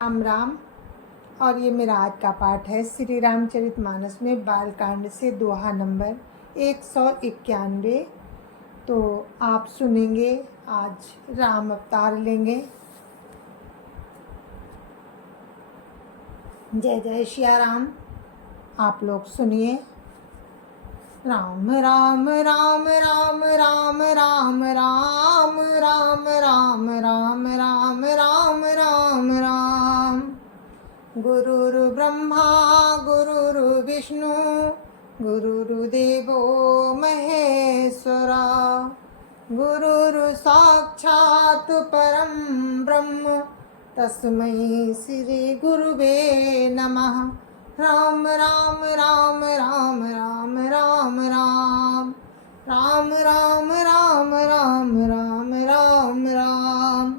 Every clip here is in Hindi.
राम राम। और ये मेरा आज का पाठ है श्री रामचरितमानस में बालकांड से दोहा नंबर 191। तो आप सुनेंगे। आज राम अवतार लेंगे। जय जय सिया राम। आप लोग सुनिए। राम राम राम राम राम राम राम राम राम राम राम राम राम राम। गुरुर् ब्रह्मा गुरुर्विष्णु गुरुर्देवो महेश्वरा। गुरुर् साक्षात् परं ब्रह्म तस्मै श्री गुरुवे नमः। राम राम राम राम राम राम राम राम राम राम राम राम राम राम।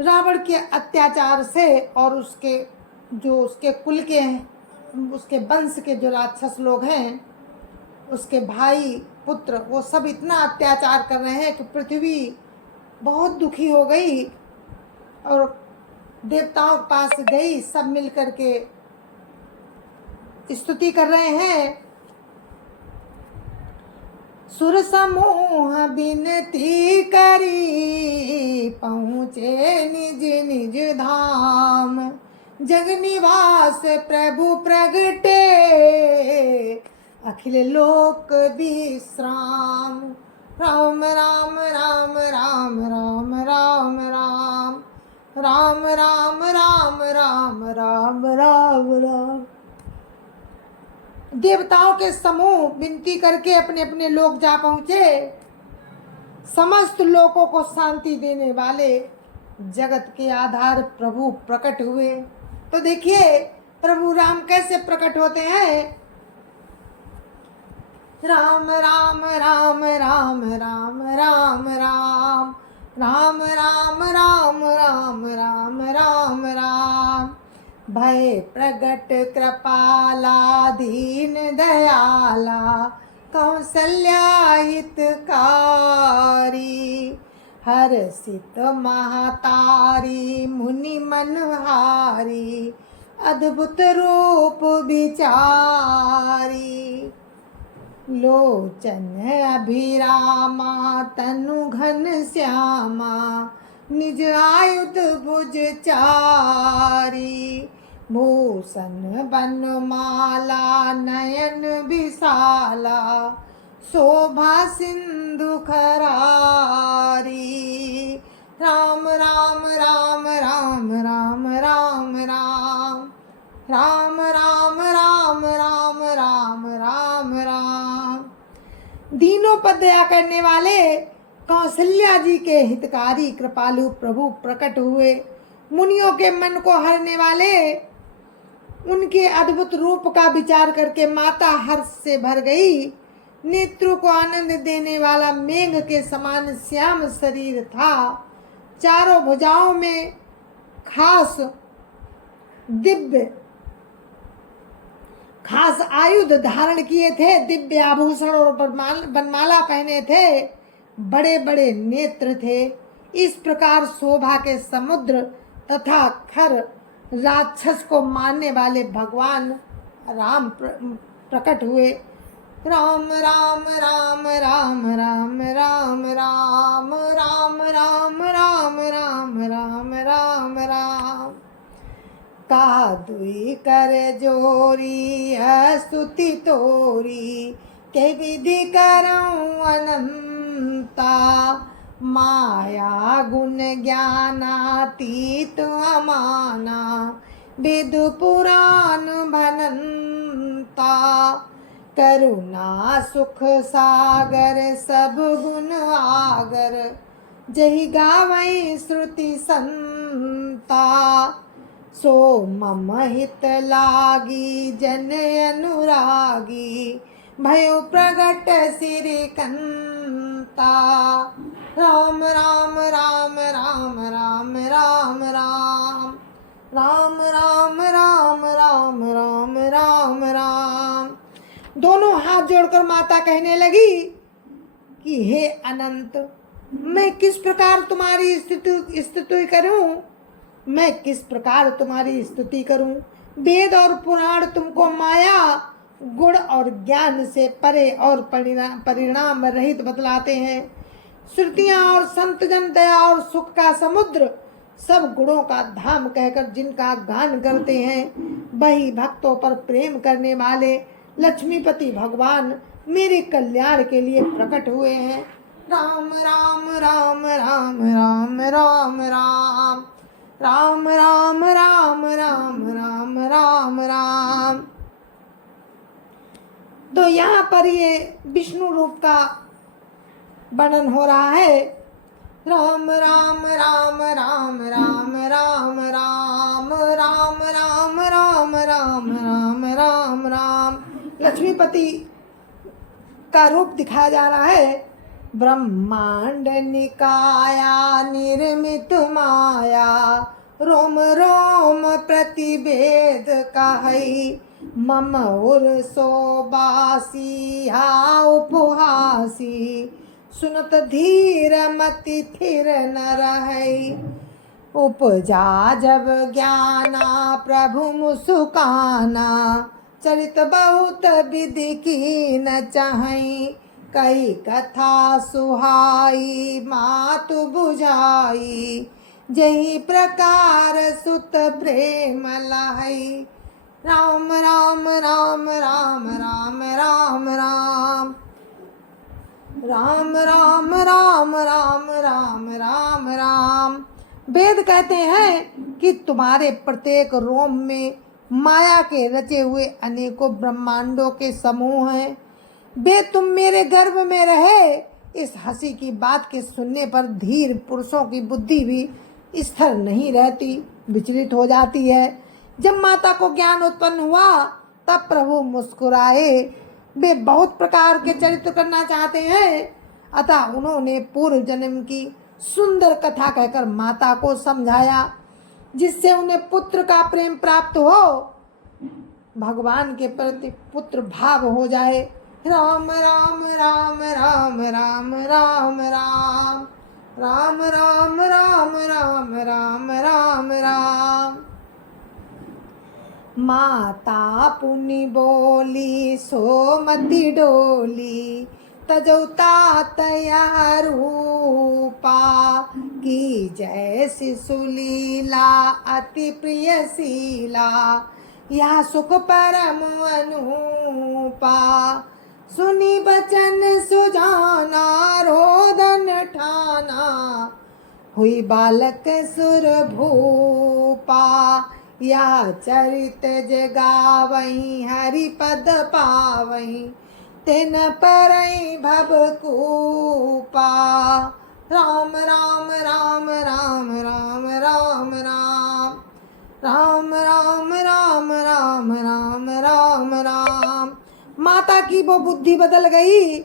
रावण के अत्याचार से और उसके कुल के हैं, उसके वंश के जो राक्षस लोग हैं, उसके भाई पुत्र, वो सब इतना अत्याचार कर रहे हैं कि पृथ्वी बहुत दुखी हो गई और देवताओं के पास गई। सब मिल करके स्तुति कर रहे हैं। सुर समूह बिनती करी पहुँचे निज निज धाम। जग निवास प्रभु प्रगटे अखिल लोक विश्राम। राम राम राम राम राम राम राम राम राम राम राम राम राम राम। देवताओं के समूह विनती करके अपने अपने लोक जा पहुंचे। समस्त लोकों को शांति देने वाले जगत के आधार प्रभु प्रकट हुए। तो देखिए प्रभु राम कैसे प्रकट होते हैं। राम राम राम राम राम राम राम राम राम राम राम राम राम राम। भय प्रगट कृपाला दीन दयाला कौसल्या हितकारी। हर्षित महतारी मुनि मनहारी अद्भुत रूप विचारी। लोचन अभिरामा तनु घन श्यामा निज आयुध भुज चारी। भूषण बनमाला नयन विशाला शोभा सिंधु खरारी। राम राम राम राम राम राम राम राम राम राम राम राम राम राम। दीनों पर दया करने वाले कौशल्या जी के हितकारी कृपालु प्रभु प्रकट हुए। मुनियों के मन को हरने वाले उनके अद्भुत रूप का विचार करके माता हर्ष से भर गई। नेत्रों को आनंद देने वाला मेघ के समान श्याम शरीर था। चारों भुजाओं में खास आयुध धारण किए थे। दिव्य आभूषण और बनमाला पहने थे। बड़े बड़े नेत्र थे। इस प्रकार शोभा के समुद्र तथा खर राक्षस को मारने वाले भगवान राम प्रकट हुए। राम राम राम राम राम राम राम राम राम राम राम राम राम राम। कहा दुई कर जोरी स्तुति तोरी के विधि करऊं अनंता। माया गुण ज्ञानातीत अमाना विदु पुराण भनंता। करुणा सुख सागर सब गुण आगर जहि गावै श्रुति संता। सो मम हित लागी जन अनुरागी भयो प्रगट सिरि कंता। राम राम राम राम राम राम राम राम राम राम राम राम राम राम। दोनों हाथ जोड़कर माता कहने लगी कि हे अनंत, मैं किस प्रकार तुम्हारी स्तुति करूं, मैं किस प्रकार तुम्हारी स्तुति करूं। वेद और पुराण तुमको माया, गुण और ज्ञान से परे और परिणाम रहित बतलाते हैं। श्रुतियां और संत जन दया और सुख का समुद्र, सब गुणों का धाम कहकर जिनका गान करते हैं, वही भक्तों पर प्रेम करने वाले लक्ष्मीपति भगवान मेरे कल्याण के लिए प्रकट हुए हैं। राम राम राम राम राम राम राम राम राम राम राम राम राम राम। तो यहाँ पर ये विष्णु रूप का वर्णन हो रहा है। राम राम राम राम राम राम राम राम राम राम राम राम राम राम। लक्ष्मीपति का रूप दिखाया जा रहा है। ब्रह्मांड निकाया निर्मित माया, रोम रोम प्रतिवेद कहई, मम उर्सो बासी हा उपहासी, सुनत धीर मति थिर न रहई, उपजा जब ज्ञाना प्रभु मुस्काना, चरित बहुत विधि की न चाहई, कई कथा सुहाई मातु बुझाई, जही प्रकार सुत प्रेम लहई। राम राम राम राम राम राम राम राम राम राम राम राम राम राम। वेद कहते हैं कि तुम्हारे प्रत्येक रोम में माया के रचे हुए अनेकों ब्रह्मांडों के समूह हैं। वे तुम मेरे गर्भ में रहे। इस हंसी की बात के सुनने पर धीर पुरुषों की बुद्धि भी स्थिर नहीं रहती, विचलित हो जाती है। जब माता को ज्ञान उत्पन्न हुआ तब प्रभु मुस्कुराए। वे बहुत प्रकार के चरित्र करना चाहते हैं, अतः उन्होंने पूर्व जन्म की सुंदर कथा कहकर माता को समझाया, जिससे उन्हें पुत्र का प्रेम प्राप्त हो, भगवान के प्रति पुत्र भाव हो जाए। राम राम राम राम राम राम राम राम राम राम राम राम राम राम। माता पुनि बोली सोमति डोली, तजौता तया रूपा, की जैसी सुलीला अति प्रियशीला, यह सुख परम अनुपा, सुनी बचन सुजाना रोदन ठाना, हुई बालक सुर भूपा, या चरित जगावई हरि पद पावई, तेन परई भवकूपा। राम राम राम राम राम राम राम राम राम राम राम राम राम राम। माता की वो बुद्धि बदल गई।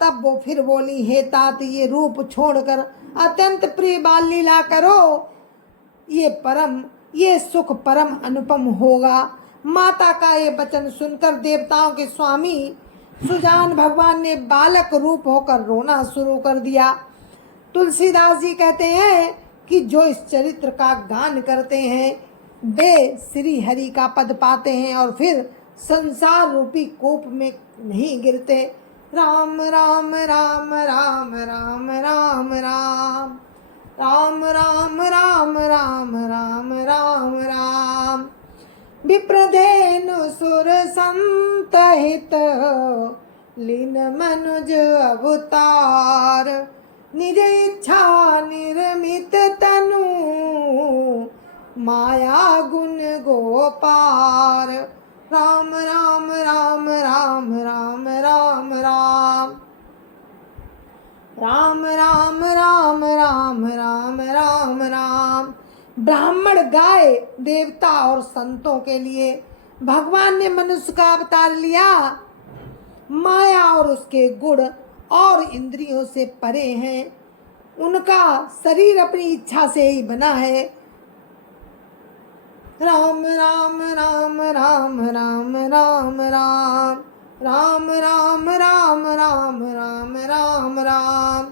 तब वो फिर बोली, हे तात, ये रूप छोड़कर अत्यंत प्रिय बाल लीला करो, ये सुख परम अनुपम होगा। माता का ये वचन सुनकर देवताओं के स्वामी सुजान भगवान ने बालक रूप होकर रोना शुरू कर दिया। तुलसीदास जी कहते हैं कि जो इस चरित्र का गान करते हैं वे श्री हरि का पद पाते हैं और फिर संसार रूपी कूप में नहीं गिरते। राम राम राम राम राम राम राम राम राम राम राम राम राम राम। विप्रधेनु सुर संत हित, लीन मनुज अवतार, निज इच्छा निर्मित तनु, माया गुण गोपार। राम राम राम राम राम राम राम राम राम राम राम राम राम राम। ब्राह्मण गाय देवता और संतों के लिए भगवान ने मनुष्य का अवतार लिया। माया और उसके गुण और इंद्रियों से परे हैं। उनका शरीर अपनी इच्छा से ही बना है। राम राम राम राम राम राम राम राम राम राम राम राम राम राम।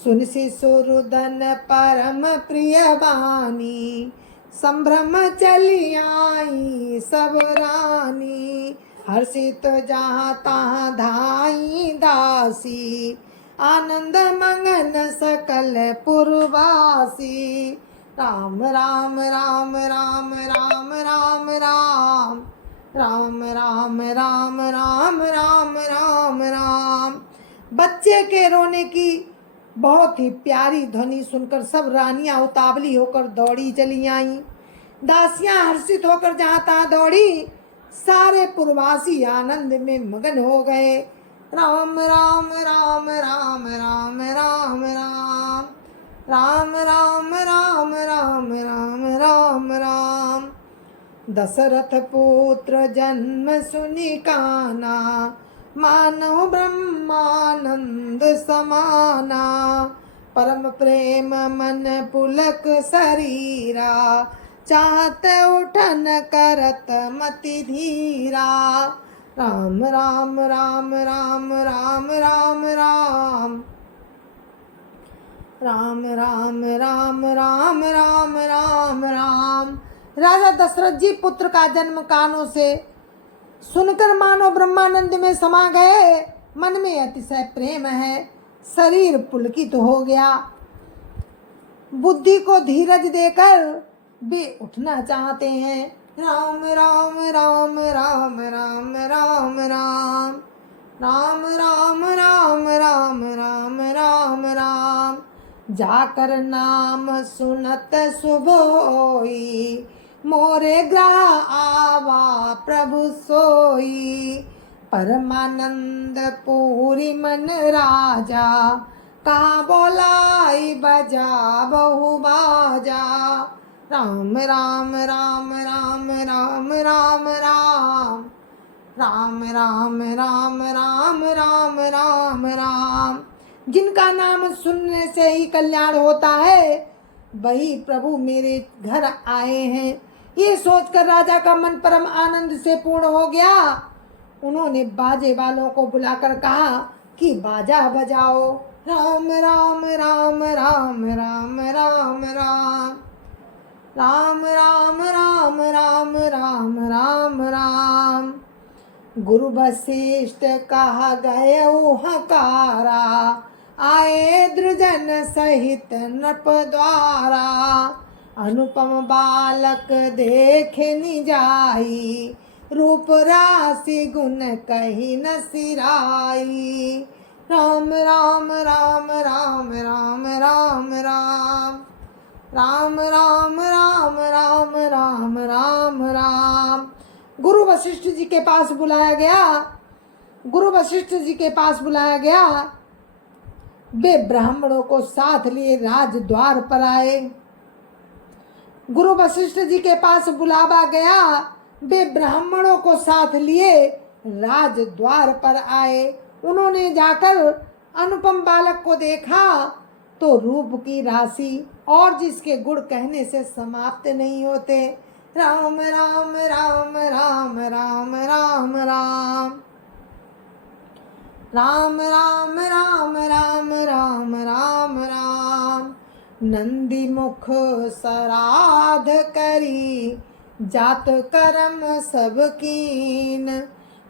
सुन शिशुरुदन परम प्रिय बानी, संभ्रम चली आई सब रानी। हर्षित जहाँ तहाँ धाई दासी, आनंद मंगन सकल पुरवासी। राम राम राम राम राम राम राम राम राम राम राम राम राम राम। बच्चे के रोने की बहुत ही प्यारी ध्वनि सुनकर सब रानियां उतावली होकर दौड़ी चली आईं। दासियां हर्षित होकर जहाँ तहाँ दौड़ी, सारे पुरवासी आनंद में मगन हो गए। राम राम राम राम राम राम राम राम राम राम राम राम राम राम। दशरथ पुत्र जन्म सुनि काना, मानव ब्रह्मानंद समाना। परम प्रेम मन पुलक शरीरा, चाहत उठन करत मति धीरा। राम राम राम राम राम राम राम राम राम राम राम राम राम राम। राजा दशरथ जी पुत्र का जन्म कानों से सुनकर मानो ब्रह्मानंद में समा गए। मन में अतिशय प्रेम है, शरीर पुलकित हो गया। बुद्धि को धीरज देकर वे उठना चाहते हैं। राम राम राम राम राम राम राम राम राम राम राम राम राम राम। जाकर नाम सुनत शुभ होई, मोरे ग्रह आवा प्रभु सोई। परमानंद पूरी मन राजा, कहा बोलाई बजा बहु बाजा। राम राम राम राम राम राम राम राम राम राम राम राम राम राम। जिनका नाम सुनने से ही कल्याण होता है, वही प्रभु मेरे घर आए हैं। ये सोचकर राजा का मन परम आनंद से पूर्ण हो गया। उन्होंने बाजे वालों को बुलाकर कहा कि बाजा बजाओ। राम राम राम राम राम राम राम राम राम राम राम राम राम राम। गुरु वशिष्ठ कहा गए हकारा, आए द्रुजन सहित नृप द्वारा। अनुपम बालक देखे निजाई, रूप राशि गुण कही न सिराई। राम राम राम राम राम राम राम राम राम राम राम राम राम राम। गुरु वशिष्ठ जी के पास बुलाया गया। गुरु वशिष्ठ जी के पास बुलाया गया। वे ब्राह्मणों को साथ लिए राजद्वार पर आए। गुरु वशिष्ठ जी के पास बुलावा गया। वे ब्राह्मणों को साथ लिए राजद्वार पर आए। उन्होंने जाकर अनुपम बालक को देखा तो रूप की राशि और जिसके गुण कहने से समाप्त नहीं होते। राम राम राम राम राम राम राम राम राम राम राम राम राम राम। नंदी मुख सराध करी, जात कर्म सब कीन।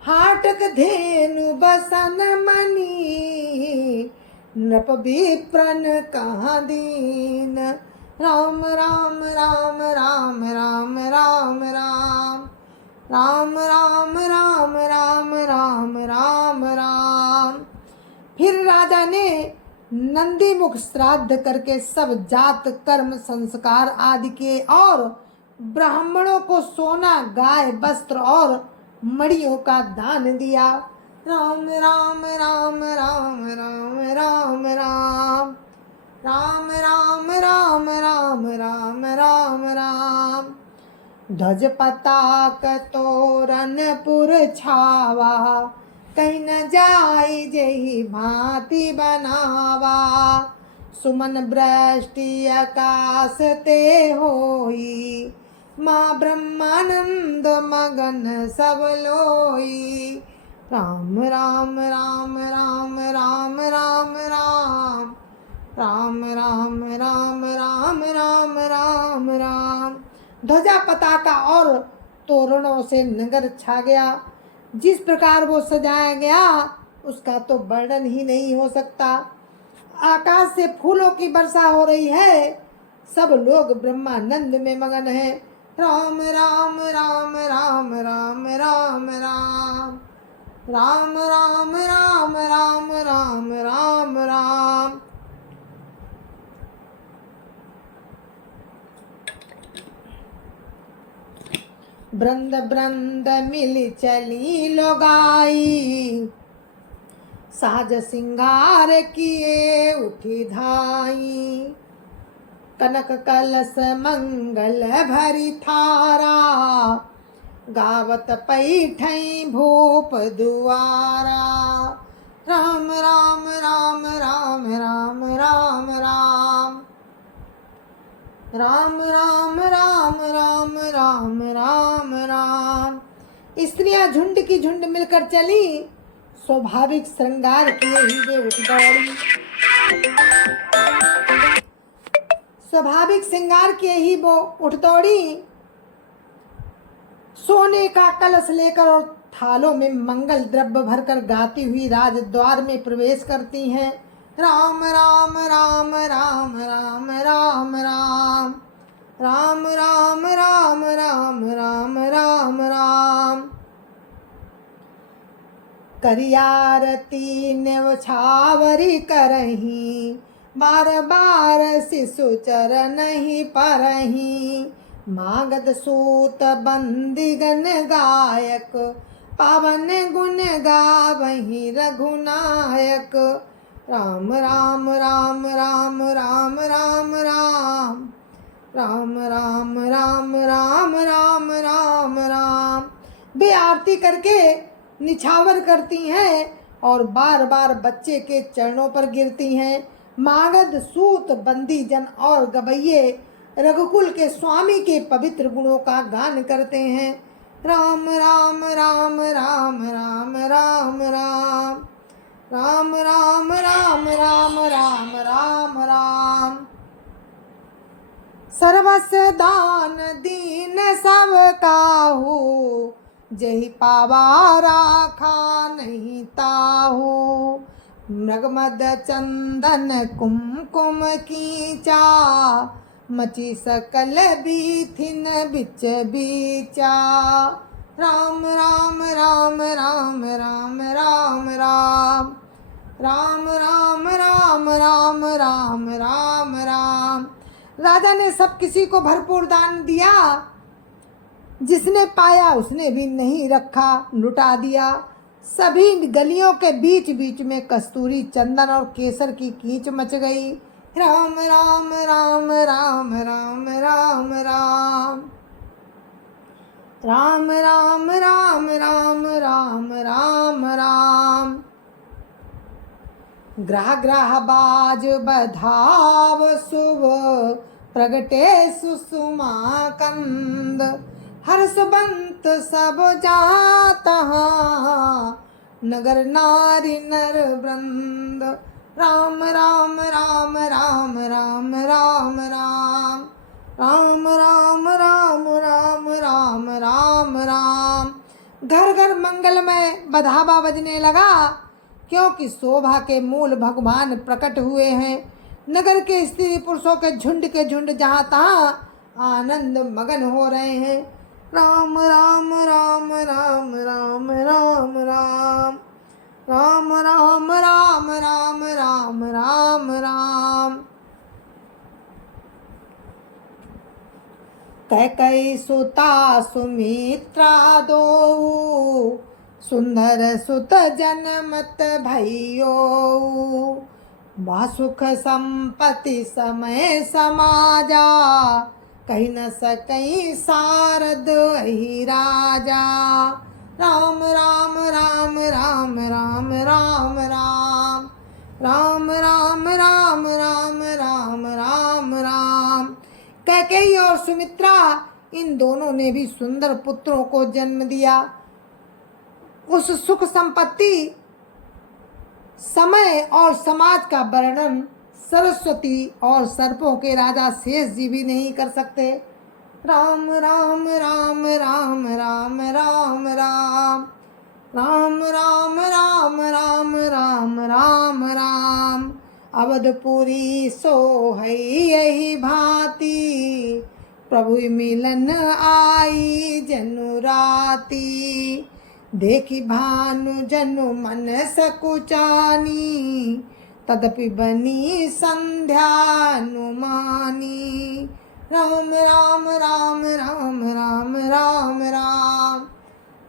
हाटक धेनु बसन मनी, नप विप्रन कहाँ दीन। राम राम राम राम राम राम राम राम राम राम राम राम राम राम। फिर राजा ने नंदी मुख श्राद्ध करके सब जात कर्म संस्कार आदि के और ब्राह्मणों को सोना गाय वस्त्र और मड़ियों का दान दिया। राम राम राम राम राम राम राम राम राम राम राम राम राम राम। ध्वज पताक तोरण पुर छावा, कहीं न जाई जेहि भांति बनावा। सुमन वृष्टि आकाश ते होई, माँ ब्रह्मानंद मगन सब लोई। राम राम राम राम राम राम राम राम राम राम राम राम राम राम। ध्वजा पताका और तोरणों से नगर छा गया। जिस प्रकार वो सजाया गया उसका तो वर्णन ही नहीं हो सकता। आकाश से फूलों की वर्षा हो रही है, सब लोग ब्रह्मानंद में मगन है। राम राम राम राम राम राम राम राम राम राम राम राम राम राम। वृंद वृंद मिली चली लोगाई, साज सिंगार किए उठी धाई। कनक कलश मंगल भरी थारा, गावत पैठई भूप दुआरा। राम राम राम राम राम राम राम राम राम राम राम राम राम राम। स्त्रियां झुंड की झुंड मिलकर चली, स्वाभाविक श्रृंगार किए ही वे उठ दौड़ी। स्वाभाविक श्रृंगार किए ही वो उठ दौड़ी। सोने का कलश लेकर और थालों में मंगल द्रव्य भरकर गाती हुई राजद्वार में प्रवेश करती हैं। राम राम राम राम राम राम राम राम राम राम राम राम राम राम। करियारती न्यवछावरी करही, बार बार शिशु चरनहि परही। मागध सूत बंदिगन गायक, पावन गुण गावही रघुनायक। राम राम राम राम राम राम राम राम राम राम राम राम राम राम। वे आरती करके निछावर करती हैं और बार बार बच्चे के चरणों पर गिरती हैं। मागध सूत बंदी जन और गवैये रघुकुल के स्वामी के पवित्र गुणों का गान करते हैं। राम राम राम राम राम राम राम राम राम राम राम राम राम राम। सर्वस्व दान दीन सब काहू, जही पावा राखा नहीं ताहू। मृगमद चंदन कुमकुम कीचा, मची सकल बीथिन बिच बीचा। राम राम राम राम राम राम राम राम राम राम राम राम राम राम। राजा ने सब किसी को भरपूर दान दिया, जिसने पाया उसने भी नहीं रखा, लुटा दिया। सभी गलियों के बीच बीच में कस्तूरी चंदन और केसर की कीच मच गई। राम राम राम राम राम राम राम राम राम राम राम राम राम राम। ग्रह ग्रह बाज बधाव शुभ, प्रगटे सुषुमा कंद। हर्षवंत सब जाता, नगर नारी नर वृंद। राम राम राम राम राम राम राम राम राम राम राम राम राम राम। घर घर मंगलमय बधावा बजने लगा, क्योंकि शोभा के मूल भगवान प्रकट हुए हैं। नगर के स्त्री पुरुषों के झुंड जहाँ तहाँ आनंद मगन हो रहे हैं। राम राम राम राम राम राम राम राम राम राम राम राम राम राम। कैकई सुता सुमित्रा दो, सुंदर सुत जनमत भइयो। सुख संपत्ति समय समाजा, कही न सकई सारद ही राजा। राम राम राम राम राम राम राम राम राम राम राम राम राम राम। कैकेयी और सुमित्रा इन दोनों ने भी सुंदर पुत्रों को जन्म दिया। उस सुख संपत्ति, समय और समाज का वर्णन सरस्वती और सर्पों के राजा शेष जी भी नहीं कर सकते। राम राम राम राम राम राम राम राम राम राम राम राम राम राम। अवधपुरी सोहै यही भांति, प्रभु मिलन आई जनु राती। देखी भानु जनु मन सकुचानी, तदपि बनी संध्या अनुमानी। राम राम राम राम राम राम राम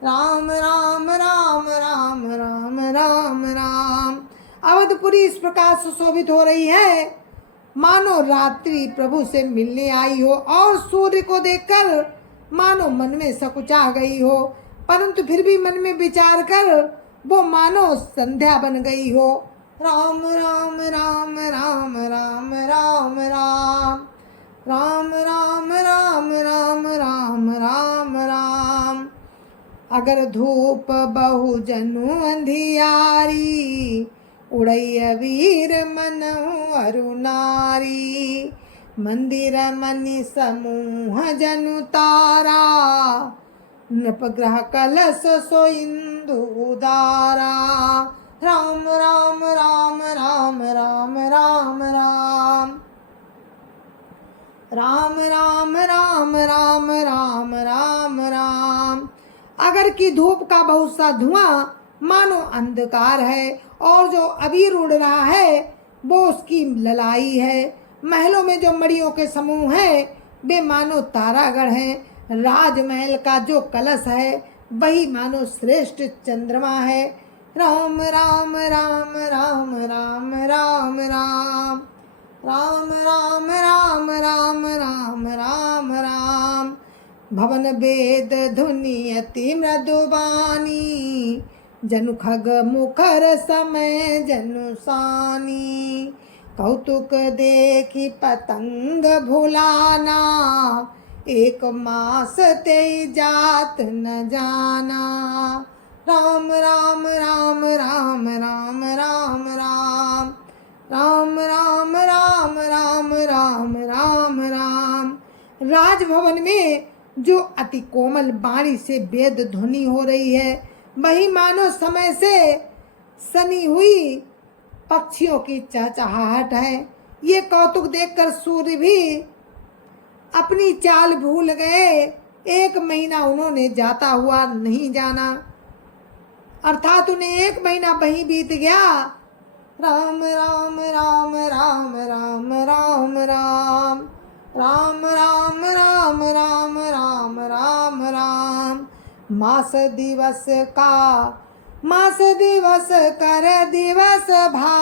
राम राम राम राम राम राम राम। अवधपुरी इस प्रकार सुशोभित हो रही है मानो रात्रि प्रभु से मिलने आई हो, और सूर्य को देखकर मानो मन में सकुचा गई हो, परंतु फिर भी मन में विचार कर वो मानो संध्या बन गई हो। राम राम राम राम राम राम राम राम राम राम राम राम राम राम। अगर धूप बहु जनु अंधियारी, उड़ैया वीर मनहु अरुनारी। मंदिर मनि समूह जनु तारा, नृपग्रह कलश सो इंदु उदारा। राम राम राम राम राम राम राम राम राम राम राम राम राम राम। अगर की धूप का बहुत सा धुआं मानो अंधकार है, और जो अबीर उड़ रहा है वो उसकी ललाई है। महलों में जो मड़ियों के समूह है वे मानो तारागढ़ हैं। राजमहल का जो कलश है वही मानो श्रेष्ठ चंद्रमा है। राम राम राम राम राम राम राम राम राम राम राम राम राम राम। भवन वेद धुनि अति मृदुबानी, जनु खग मुखर समय जनु सानी। कौतुक देखी पतंग भुलाना, एक मास ते जात न जाना। राम राम राम राम राम राम राम राम राम राम राम राम राम राम। राजभवन में जो अति कोमल बाणी से वेद ध्वनि हो रही है वही मानो समय से सनी हुई पक्षियों की चहचहाहट है। ये कौतुक देखकर सूर्य भी अपनी चाल भूल गए। एक महीना उन्होंने जाता हुआ नहीं जाना, अर्थात उन्हें एक महीना वहीं बीत गया। राम राम राम राम राम राम राम राम राम राम राम राम राम राम। मास दिवस कर दिवस भा,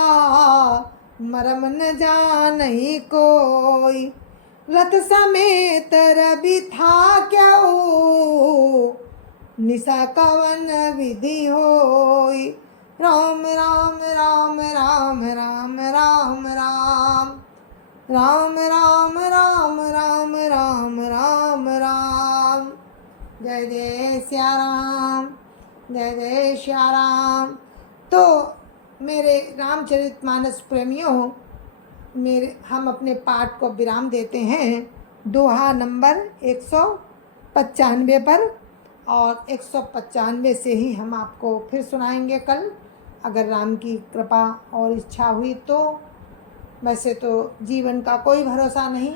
मरम न जानहि कोई। रथ समेत रवि था क्या ओ, निशा कवन विधि होई। राम राम राम राम राम राम राम राम राम राम राम राम राम राम। जय जय श्या राम, जय जय श्या राम। तो मेरे रामचरितमानस प्रेमियों, हम अपने पाठ को विराम देते हैं दोहा नंबर 195 पर, और 195 से ही हम आपको फिर सुनाएंगे कल, अगर राम की कृपा और इच्छा हुई तो। वैसे तो जीवन का कोई भरोसा नहीं,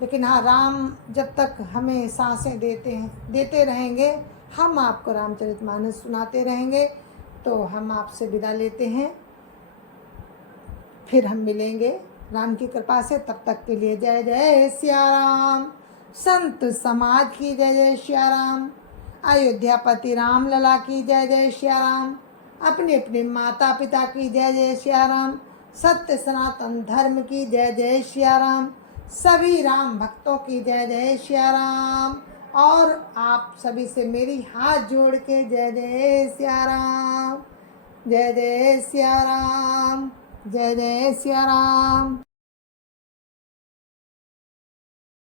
लेकिन हाँ, राम जब तक हमें सांसें देते रहेंगे, हम आपको रामचरितमानस सुनाते रहेंगे। तो हम आपसे विदा लेते हैं, फिर हम मिलेंगे राम की कृपा से। तब तक के लिए जय जय सिया राम। संत समाज की जय जय श्या राम। अयोध्यापति राम लला की जय जय श्या राम। अपने अपने माता पिता की जय जय श्या राम। सत्य सनातन धर्म की जय जय श्या राम। सभी राम भक्तों की जय जय श्या राम। और आप सभी से मेरी हाथ जोड़ के जय जय श्या राम, जय जय श्या राम, जय जय श्या राम।